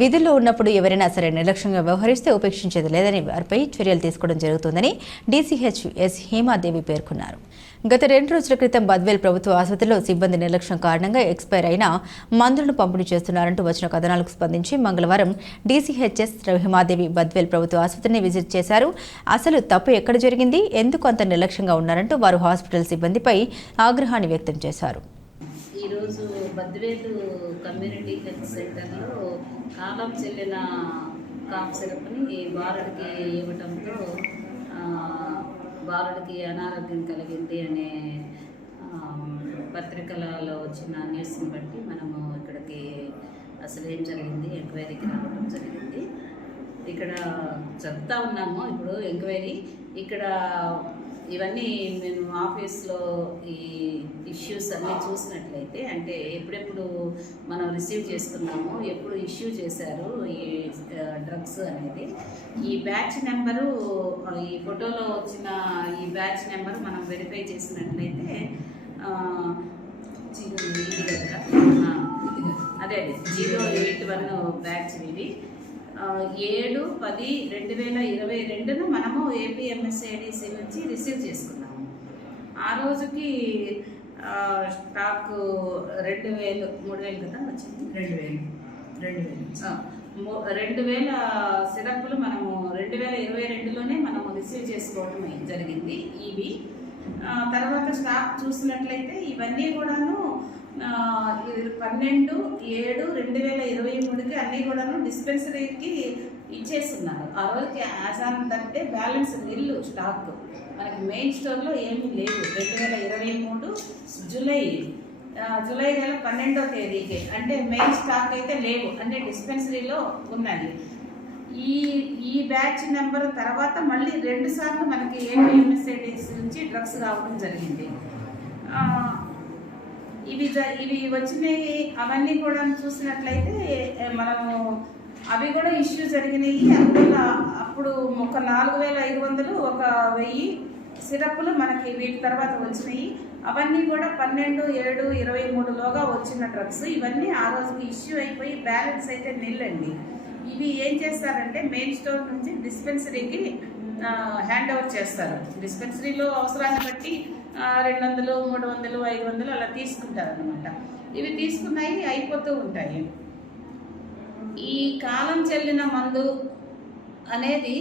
విధుల్లో ఉన్నప్పుడు ఎవరైనా సరే నిర్లక్ష్యంగా వ్యవహరిస్తే ఉపేక్షించేది లేదని వారిపై చర్యలు తీసుకోవడం జరుగుతుందని డీసీహెచ్ఎస్ హేమాదేవి పేర్కొన్నారు. గత 2 రోజుల క్రితం బద్వేల్ ప్రభుత్వ ఆసుపత్రిలో సిబ్బంది నిర్లక్ష్యం కారణంగా ఎక్స్పైర్ అయిన మందులను పంపిణీ చేస్తున్నారంటూ వచ్చిన కథనాలకు స్పందించి మంగళవారం డీసీహెచ్ఎస్ హేమాదేవి బద్వేల్ ప్రభుత్వ ఆసుపత్రిని విజిట్ చేశారు. అసలు తప్పు ఎక్కడ జరిగింది, ఎందుకు అంత నిర్లక్ష్యంగా ఉన్నారంటూ వారు హాస్పిటల్ సిబ్బందిపై ఆగ్రహాన్ని వ్యక్తం చేశారు. ఈరోజు బద్వేలు కమ్యూనిటీ హెల్త్ సెంటర్లో కాలం చెల్లిన కాఫ్ సిరప్ని బాలుడికి ఇవ్వటంతో బాలుడికి అనారోగ్యం కలిగింది అనే పత్రికలలో వచ్చిన న్యూస్ని బట్టి మనము ఇక్కడికి అసలు ఏం జరిగింది ఎంక్వైరీకి రావడం జరిగింది. ఇక్కడ చెప్తా ఉన్నాము. ఇప్పుడు ఎంక్వైరీ ఇక్కడ ఇవన్నీ మేము ఆఫీస్లో ఈ ఇష్యూస్ అన్నీ చూసినట్లయితే అంటే ఎప్పుడెప్పుడు మనం రిసీవ్ చేసుకున్నాము, ఎప్పుడు ఇష్యూ చేశారు ఈ డ్రగ్స్ అనేది, ఈ బ్యాచ్ నెంబరు, ఈ ఫోటోలో వచ్చిన ఈ బ్యాచ్ నెంబర్ మనం వెరిఫై చేసినట్లయితే అదే 081 బ్యాచ్ ఇది 7/10/2022 మనము ఏపీఎంఎస్ఐడిసి నుంచి రిసీవ్ చేసుకున్నాము. ఆ రోజుకి స్టాక్ 2,000-3,000 కదా వచ్చింది. 2,000 సిరప్లు మనము 2022లోనే మనము రిసీవ్ చేసుకోవడం జరిగింది. ఇవి తర్వాత స్టాక్ చూసినట్లయితే ఇవన్నీ కూడాను 12/7/2023కి అన్నీ కూడాను డిస్పెన్సరీకి ఇచ్చేస్తున్నారు. ఆ రోజుకి అంటే బ్యాలెన్స్ నిల్లు స్టాక్ మనకి మెయిన్ స్టోర్లో ఏమీ లేవు. 2023 జూలై నెల 12వ తేదీకి అంటే మెయిన్ స్టాక్ అయితే లేవు, అంటే డిస్పెన్సరీలో ఉన్నాయి. ఈ బ్యాచ్ నెంబర్ తర్వాత మళ్ళీ 2 సార్లు మనకి ఏపీఎంఎస్ఐడిసి నుంచి డ్రగ్స్ రావడం జరిగింది. ఇవి వచ్చినాయి. అవన్నీ కూడా చూసినట్లయితే మనము అవి కూడా ఇష్యూ జరిగినాయి. అందువల్ల అప్పుడు ఒక 4,500 ఒక 1000 సిరప్లు మనకి వీటి తర్వాత వచ్చినాయి. అవన్నీ కూడా 12/7/23లోగా వచ్చిన డ్రగ్స్. ఇవన్నీ ఆ రోజుకి ఇష్యూ అయిపోయి బ్యాలెన్స్ అయితే నిల్లండి. ఇవి ఏం చేస్తారంటే మెయిన్ స్టోర్ నుంచి డిస్పెన్సరీకి హ్యాండ్ ఓవర్ చేస్తారు. డిస్పెన్సరీలో అవసరాన్ని బట్టి 200, 300, 500 అలా తీసుకుంటారు అన్నమాట. ఇవి తీసుకున్నాయి అయిపోతూ ఉంటాయి. ఈ కాలం చెల్లిన మందు అనేది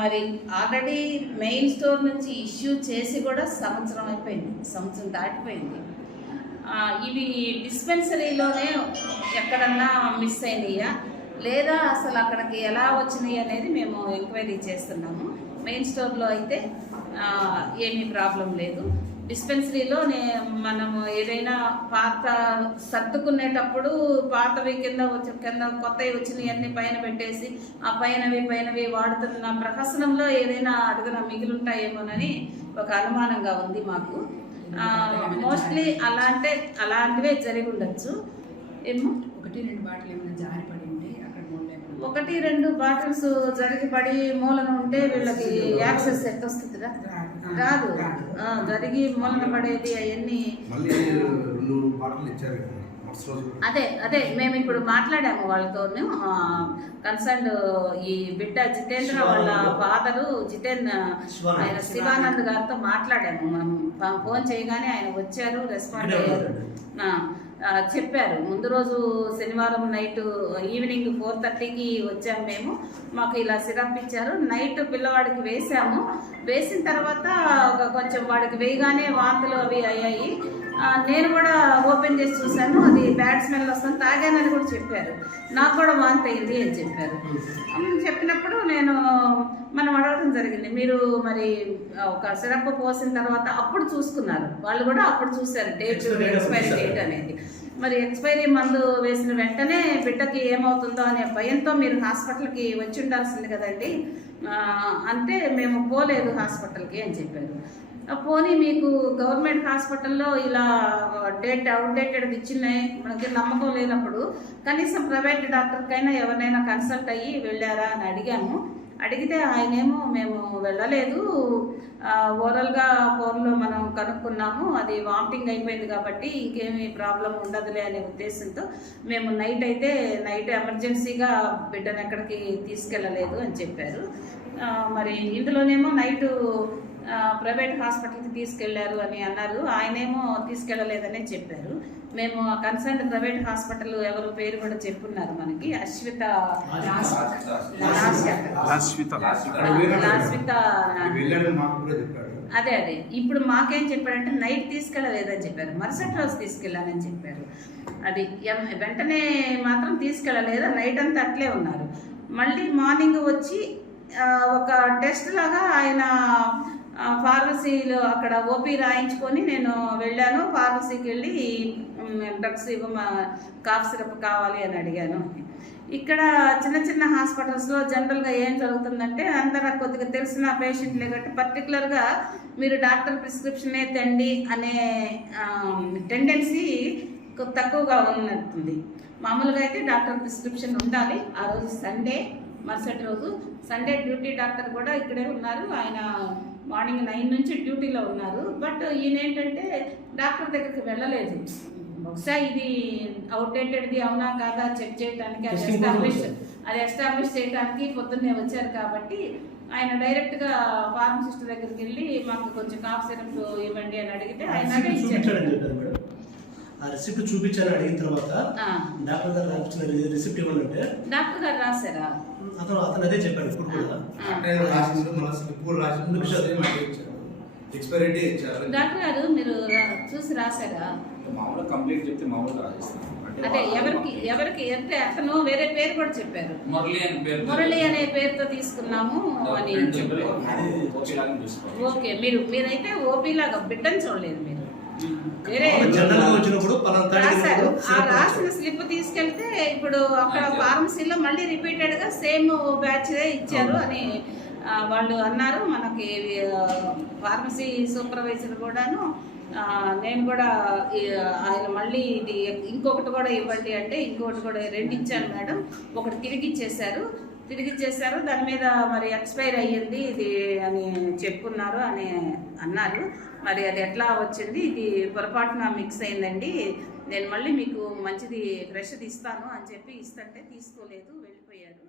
మరి ఆల్రెడీ మెయిన్ స్టోర్ నుంచి ఇష్యూ చేసి కూడా సంవత్సరం దాటిపోయింది. ఇవి డిస్పెన్సరీలోనే ఎక్కడన్నా మిస్ అయినాయా లేదా అసలు అక్కడికి ఎలా వచ్చినాయి అనేది మేము ఎంక్వైరీ చేస్తున్నాము. మెయిన్ స్టోర్లో అయితే ఏమీ ప్రాబ్లం లేదు. డిస్పెన్సరీలో మనము ఏదైనా పాత సర్దుకునేటప్పుడు పాతవి కింద కొత్తవి వచ్చినవి అన్ని పైన పెట్టేసి ఆ పైనవి వాడుతున్న ప్రహసనంలో ఏదైనా అడుగున మిగిలింటాయేమోనని ఒక అనుమానంగా ఉంది మాకు. మోస్ట్లీ అలాంటివే జరిగి ఉండొచ్చు ఏమో. 1-2 బాటిల్ ఏమైనా జారిపడి ఉంటే అక్కడ 1-2 బాటిల్స్ జరిగి పడి మూలన ఉంటే వీళ్ళకి యాక్సెస్ ఎట్ వస్తుందిరా? రాదు. జరిగి మూలన పడేది అవన్నీ అదే మేము ఇప్పుడు మాట్లాడాము వాళ్ళతో. కన్సర్న్ ఈ బిడ్డ జితేంద్ర వాళ్ళ ఫాదరు ఆయన శివానంద్ గారితో మాట్లాడాము. మనం ఫోన్ చేయగానే ఆయన వచ్చారు, రెస్పాండ్ అయ్యారు, చెప్పారు. ముందు రోజు శనివారం ఈవినింగ్ 4:30కి వచ్చాము మేము. మాకు ఇలా సిరప్ ఇచ్చారు. నైట్ పిల్లవాడికి వేసాము. వేసిన తర్వాత కొంచెం వాడికి వేయగానే వాంతులు అవి అయ్యాయి. నేను కూడా ఓపెన్ చేసి చూశాను, అది బ్యాడ్ స్మెల్ వస్తుంది, తాగానని కూడా చెప్పారు. నాకు కూడా వాంతి అయింది అని చెప్పారు. చెప్పినప్పుడు మనం అడగడం జరిగింది, మీరు మరి ఒక సిరప్ పోసిన తర్వాత అప్పుడు చూసుకున్నారు, వాళ్ళు కూడా అప్పుడు చూశారు ఎక్స్పైరీ డేట్ అనేది. మరి ఎక్స్పైరీ మందు వేసిన వెంటనే బిడ్డకి ఏమవుతుందో అనే భయంతో మీరు హాస్పిటల్కి వచ్చి ఉండాల్సింది కదండి అంటే మేము పోలేదు హాస్పిటల్కి అని చెప్పారు. పోనీ మీకు గవర్నమెంట్ హాస్పిటల్లో ఇలా అవుట్డేటెడ్ ఇచ్చినాయి మనకి నమ్మకం లేనప్పుడు కనీసం ప్రైవేట్ డాక్టర్కైనా ఎవరినైనా కన్సల్ట్ అయ్యి వెళ్ళారా అని అడిగాము. అడిగితే ఆయనేమో మేము వెళ్ళలేదు, ఓరల్గా ఫోన్లో మనం కనుక్కున్నాము, అది వామిటింగ్ అయిపోయింది కాబట్టి ఇంకేమీ ప్రాబ్లం ఉండదులే అనే ఉద్దేశంతో మేము నైట్ ఎమర్జెన్సీగా బిడ్డను ఎక్కడికి తీసుకెళ్ళలేదు అని చెప్పారు. మరి ఇందులోనేమో నైటు ప్రైవేట్ హాస్పిటల్కి తీసుకెళ్లారు అని అన్నారు. ఆయనేమో తీసుకెళ్ళలేదని చెప్పారు. మేము కన్సర్న్ ప్రైవేట్ హాస్పిటల్ ఎవరు పేరు కూడా చెప్పున్నారు మనకి, అదే ఇప్పుడు మాకేం చెప్పారంటే నైట్ తీసుకెళ్ళలేదని చెప్పారు, మరుసటి రోజు తీసుకెళ్ళానని చెప్పారు. అది వెంటనే మాత్రం తీసుకెళ్ళలేదు, నైట్ అంతా అట్లే ఉన్నారు. మళ్ళీ మార్నింగ్ వచ్చి ఒక టెస్ట్ లాగా ఆయన ఫార్మసీలో అక్కడ ఓపీ రాయించుకొని నేను వెళ్ళాను. ఫార్మసీకి వెళ్ళి డ్రగ్స్ కాఫ్ సిరప్ కావాలి అని అడిగాను. ఇక్కడ చిన్న హాస్పిటల్స్లో జనరల్గా ఏం జరుగుతుందంటే అందరూ కొద్దిగా తెలిసిన పేషెంట్లే కాబట్టి పర్టికులర్గా మీరు డాక్టర్ ప్రిస్క్రిప్షనే తెండి అనే టెండెన్సీ తక్కువగా ఉన్నట్టుంది. మామూలుగా అయితే డాక్టర్ ప్రిస్క్రిప్షన్ ఉండాలి. ఆ రోజు సండే, మరుసటి రోజు సండే డ్యూటీ డాక్టర్ కూడా ఇక్కడే ఉన్నారు. ఆయన మార్నింగ్ 9 నుంచి డ్యూటీలో ఉన్నారు. బట్ ఈయన ఏంటంటే డాక్టర్ దగ్గరికి వెళ్ళలేదు. బహుశా ఇది అవుట్డేటెడ్ది అవునా కాదా చెక్ చేయడానికి, అది ఎస్టాబ్లిష్ చేయడానికి పొద్దున్నే వచ్చారు కాబట్టి ఆయన డైరెక్ట్గా ఫార్మసిస్ట్ దగ్గరికి వెళ్ళి మాకు కొంచెం కాఫ్ సిరప్ ఇవ్వండి అని అడిగితే ఆయన రిసిప్ట్ చూపించాలని అడిగిన తర్వాత డాక్టర్ గారు రాసిన రిసిప్ట్ ఇవ్వాలంటే డాక్టర్ గారు రాశారా? అతను అదే చెప్పాడు. ఇప్పుడు కూడా డాక్టర్ గారు మీరు చూసి రాశారా? మామూలుగా కంప్లీట్ చెప్తే మామూలుగా రాసిస్తాం. అదే ఎవరికి అంటే అతను వేరే పేరు కూడా చెప్పారు, మురళి అనే పేరుతో తీసుకున్నాము అని చెప్పారు. ఓకే, మీరైతే ఓపీ లాగా బిడ్డని చూడలేదు, మీరు వేరే రాశారు. ఆ రాసిన స్లిప్ తీసుకెళ్తే ఇప్పుడు అక్కడ ఫార్మసీలో మళ్ళీ రిపీటెడ్ గా సేమ్ బ్యాచ్ ఇచ్చారు అని వాళ్ళు అన్నారు. మనకి ఫార్మసీ సూపర్వైజర్ కూడాను నేను కూడా ఆయన మళ్ళీ ఇది ఇంకొకటి కూడా ఇవ్వండి అంటే ఇంకొకటి కూడా 2 ఇచ్చాను మేడం, ఒకటి తిరిగి ఇచ్చేసారు, దాని మీద మరి ఎక్స్పైర్ అయ్యింది ఇది అని చెప్పున్నారు అని అన్నారు. మరి అది ఎట్లా వచ్చింది, ఇది పొరపాటున మిక్స్ అయిందండి, నేను మళ్ళీ మీకు మంచిది ఫ్రెష్ది ఇస్తాను అని చెప్పి ఇస్తుంటే తీసుకోలేదు, వెళ్ళిపోయారు.